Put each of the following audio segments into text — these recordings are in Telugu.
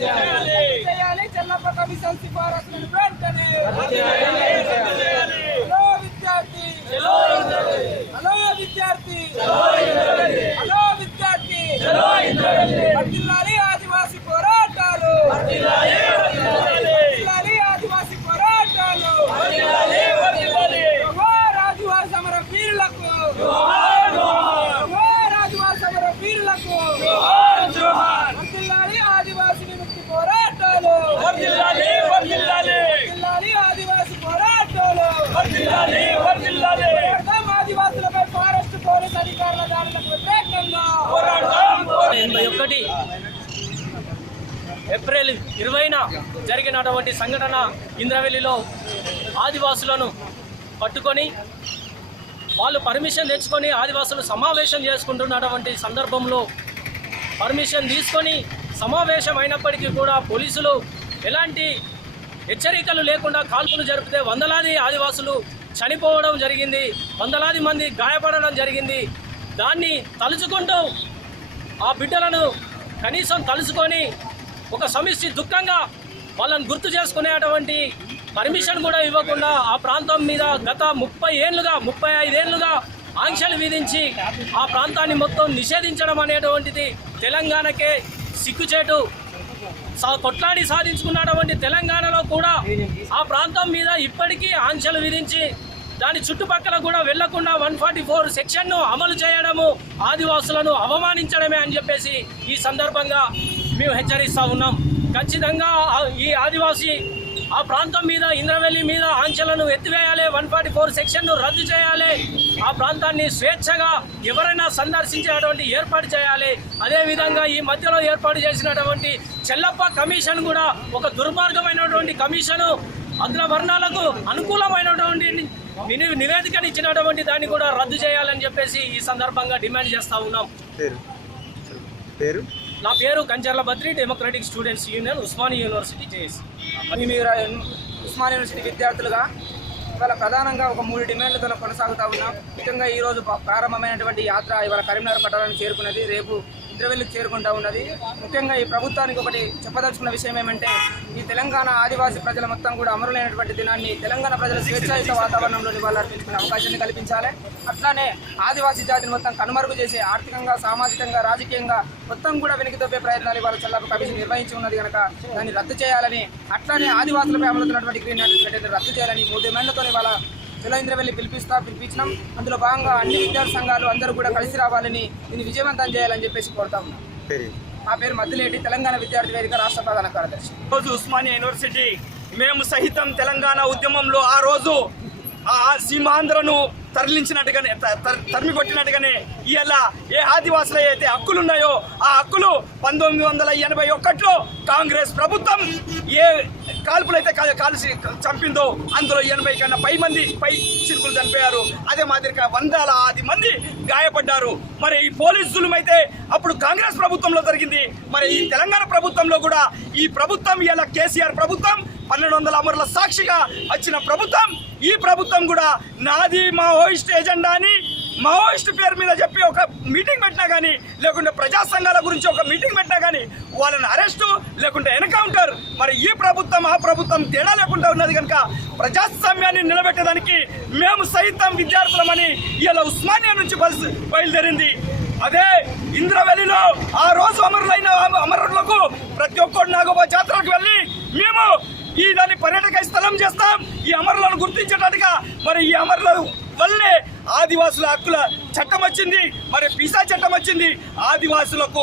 చేయాలి చెల్లప్ప కమిషన్ సిఫారసులను వెంటనే. హలో విద్యార్థి, హలో విద్యార్థి, హలో విద్యార్థి, వర్ధిల్లాలి ఆదివాసీ పోరాటాలు, వర్ధిల్లాలి ఆదివాసీ పోరాటాలు, జోహార్ ఆదివాసీ సమర వీరులకు, జోహార్ ఆదివాసీ సమర వీరులకు, వర్ధిల్లాలి ఆదివాసీ విముక్తి పోరాటాలు, వర్ధిల్లాలి ఆదివాసీ పోరాటాలు, ఆదివాసులపై ఫారెస్ట్ పోలీస్ అధికారుల దాడులకు వ్యతిరేకంగా 81 ఏప్రిల్ 20న జరిగినటువంటి సంఘటన ఇంద్రవెల్లిలో ఆదివాసులను పట్టుకొని వాళ్ళు పర్మిషన్ తెచ్చుకొని ఆదివాసులు సమావేశం చేసుకుంటున్నటువంటి సందర్భంలో పర్మిషన్ తీసుకొని సమావేశం అయినప్పటికీ కూడా పోలీసులు ఎలాంటి హెచ్చరికలు లేకుండా కాల్పులు జరిపితే వందలాది ఆదివాసులు చనిపోవడం జరిగింది, వందలాది మంది గాయపడడం జరిగింది. దాన్ని తలుచుకుంటూ ఆ బిడ్డలను కనీసం తలుచుకొని ఒక సమిష్టి దుఃఖంగా వాళ్ళని గుర్తు చేసుకునేటువంటి పర్మిషన్ కూడా ఇవ్వకుండా ఆ ప్రాంతం మీద గత 35 ఏళ్లుగా ఆంక్షలు విధించి ఆ ప్రాంతాన్ని మొత్తం నిషేధించడం అనేటువంటిది తెలంగాణకే సిగ్గుచేటు. కొట్లాడి సాధించుకున్నటువంటి తెలంగాణలో కూడా ఆ ప్రాంతం మీద ఇప్పటికీ ఆంక్షలు విధించి దాని చుట్టుపక్కల కూడా వెళ్లకుండా 144 సెక్షన్ను అమలు చేయడము ఆదివాసులను అవమానించడమే అని చెప్పేసి ఈ సందర్భంగా మేము హెచ్చరిస్తూ ఉన్నాం. ఖచ్చితంగా ఈ ఆదివాసీ ఆ ప్రాంతం మీద ఇంద్రవెల్లి మీద ఆంక్షలను ఎత్తివేయాలి, 144 సెక్షన్ను రద్దు చేయాలి, ఆ ప్రాంతాన్ని స్వేచ్ఛగా ఎవరైనా సందర్శించేటువంటి ఏర్పాటు చేయాలి. అదేవిధంగా ఈ మధ్యలో ఏర్పాటు చేసినటువంటి చెల్లప్ప కమిషన్ కూడా ఒక దుర్మార్గమైనటువంటి కమిషను, అగ్రవర్ణాలకు అనుకూలమైనటువంటి నివేదికను ఇచ్చినటువంటి దాన్ని కూడా రద్దు చేయాలని చెప్పేసి ఈ సందర్భంగా డిమాండ్ చేస్తూ ఉన్నాం. నా పేరు Kancharla Badri, Democratic Students Union, Osmania University JS. Osmania University విద్యార్థులుగా ఇవాళ ప్రధానంగా ఒక 3 డిమాండ్లతో కొనసాగుతూ ఉన్నాం. ముఖ్యంగా ఈరోజు ప్రారంభమైనటువంటి యాత్ర ఇవాళ కరీంనగర్ పట్టణానికి చేరుకున్నది, రేపు ఇంద్రవెల్లికి చేరుకుంటూ ఉన్నది. ముఖ్యంగా ఈ ప్రభుత్వానికి ఒకటి చెప్పదలుచుకున్న విషయం ఏమంటే, ఈ తెలంగాణ ఆదివాసీ ప్రజల మొత్తం కూడా అమరులైనటువంటి దినాన్ని తెలంగాణ ప్రజల స్వేచ్ఛాయుత వాతావరణంలో నివాళులర్పించుకునే అవకాశాన్ని కల్పించాలి. అట్లానే ఆదివాసీ జాతిని మొత్తం కనుమరుగు చేసి ఆర్థికంగా, సామాజికంగా, రాజకీయంగా మొత్తం కూడా వెనుకతోపే ప్రయత్నాలు ఇవాళ చెల్లప్ప కమిషన్ నిర్వహించి ఉన్నది కనుక దాన్ని రద్దు చేయాలని, అట్లానే ఆదివాసులపై అమలుతున్నటువంటి గ్రీన్ హ్యాండ్ రద్దు చేయాలని 3 డిమాండ్లతో ఇవాళ చలో ఇంద్రవెల్లి పిలిపించినాం. అందులో భాగంగా అన్ని విద్యార్థి సంఘాలు అందరూ కూడా కలిసి రావాలని, దీన్ని విజయవంతం చేయాలని చెప్పేసి కోరుతా ఉన్నాం. నా పేరు మద్దిలేటి, తెలంగాణ విద్యార్థి వేదిక రాష్ట్ర ప్రధాన కార్యదర్శి. రోజు ఉస్మానియా యూనివర్సిటీ మేము సహితం తెలంగాణ ఉద్యమంలో ఆ రోజు ఆ సీమాంధ్రను తరిమి కొట్టినట్టుగానే ఇవాళ ఏ ఆదివాసులు అయితే హక్కులున్నాయో ఆ హక్కులు 1981లో కాంగ్రెస్ ప్రభుత్వం ఏ కాల్పులైతే కాల్చి చంపిందో అందులో 80 కన్నా పై చిరుకులు చనిపోయారు. అదే మాదిరిగా వందలాది మంది గాయపడ్డారు. మరి ఈ పోలీసులు అయితే అప్పుడు కాంగ్రెస్ ప్రభుత్వంలో జరిగింది. మరి ఈ తెలంగాణ ప్రభుత్వంలో కూడా ఈ ప్రభుత్వం ఇలా కేసీఆర్ ప్రభుత్వం 1200 అమరుల సాక్షిగా వచ్చిన ప్రభుత్వం, ఈ ప్రభుత్వం కూడా నాది మావోయిస్ట్ ఎజెండా అని మావోయిస్ట్ పేరు మీద చెప్పి ఒక మీటింగ్ పెట్టినా కానీ, లేకుంటే ప్రజా సంఘాల గురించి ఒక మీటింగ్ పెట్టినా కానీ వాళ్ళని అరెస్టు లేకుంటే ఎన్కౌంటర్. మరి ఈ ప్రభుత్వం ఆ ప్రభుత్వం తేడా లేకుండా ఉన్నది కనుక ప్రజాస్వామ్యాన్ని నిలబెట్టడానికి మేము సైతం విద్యార్థులమని ఇలా ఉస్మానియా నుంచి బయలుదేరింది. అదే ఇంద్రవెల్లిలో ఆ రోజు అమరులైన అమరులకు ప్రతి ఒక్కరు నాగోబా జాతరకు వెళ్ళి మేము ఈ దాన్ని పర్యాటక స్థలం చేస్తాం, ఈ అమరులను గుర్తించేటట్టుగా. మరి ఈ అమరుల వల్లే ఆదివాసుల హక్కుల చట్టం వచ్చింది, మరి పీసా చట్టం వచ్చింది, ఆదివాసులకు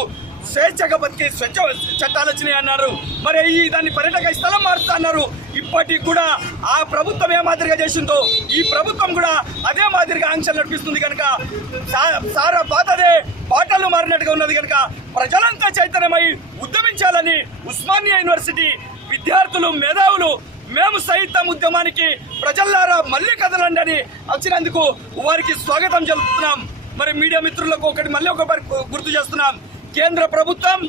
స్వేచ్ఛగా బతికే చట్టాలు వచ్చినాయి అన్నారు. మరి ఈ దాన్ని పర్యాటక స్థలం మారుస్తా అన్నారు. ఇప్పటికి కూడా ఆ ప్రభుత్వం ఏ మాదిరిగా చేసిందో ఈ ప్రభుత్వం కూడా అదే మాదిరిగా ఆంక్షలు నడిపిస్తుంది కనుక సారా బాధదే పాటలు మారినట్టుగా ఉన్నది కనుక ప్రజలంతా చైతన్యమై ఉద్యమించాలని ఉస్మానియా యూనివర్సిటీ విద్యార్థులు, మేధావులు మేము సైతం ఉద్యమానికి ప్రజల్లారా మళ్ళీ కదలండి అని వచ్చినందుకు వారికి స్వాగతం చెబుతున్నాం. మరి మీడియా మిత్రులకు మళ్ళీ ఒకసారి గుర్తు చేస్తున్నాం, కేంద్ర ప్రభుత్వం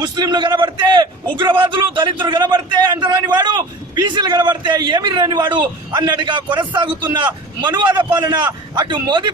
ముస్లింలు కనబడితే ఉగ్రవాదులు, దళితులు కనబడితే అంటరాని వాడు, బీసీలు కనబడితే ఏమీ రాని వాడు అన్నట్టుగా కొనసాగుతున్న మనువాద పాలన అటు మోదీ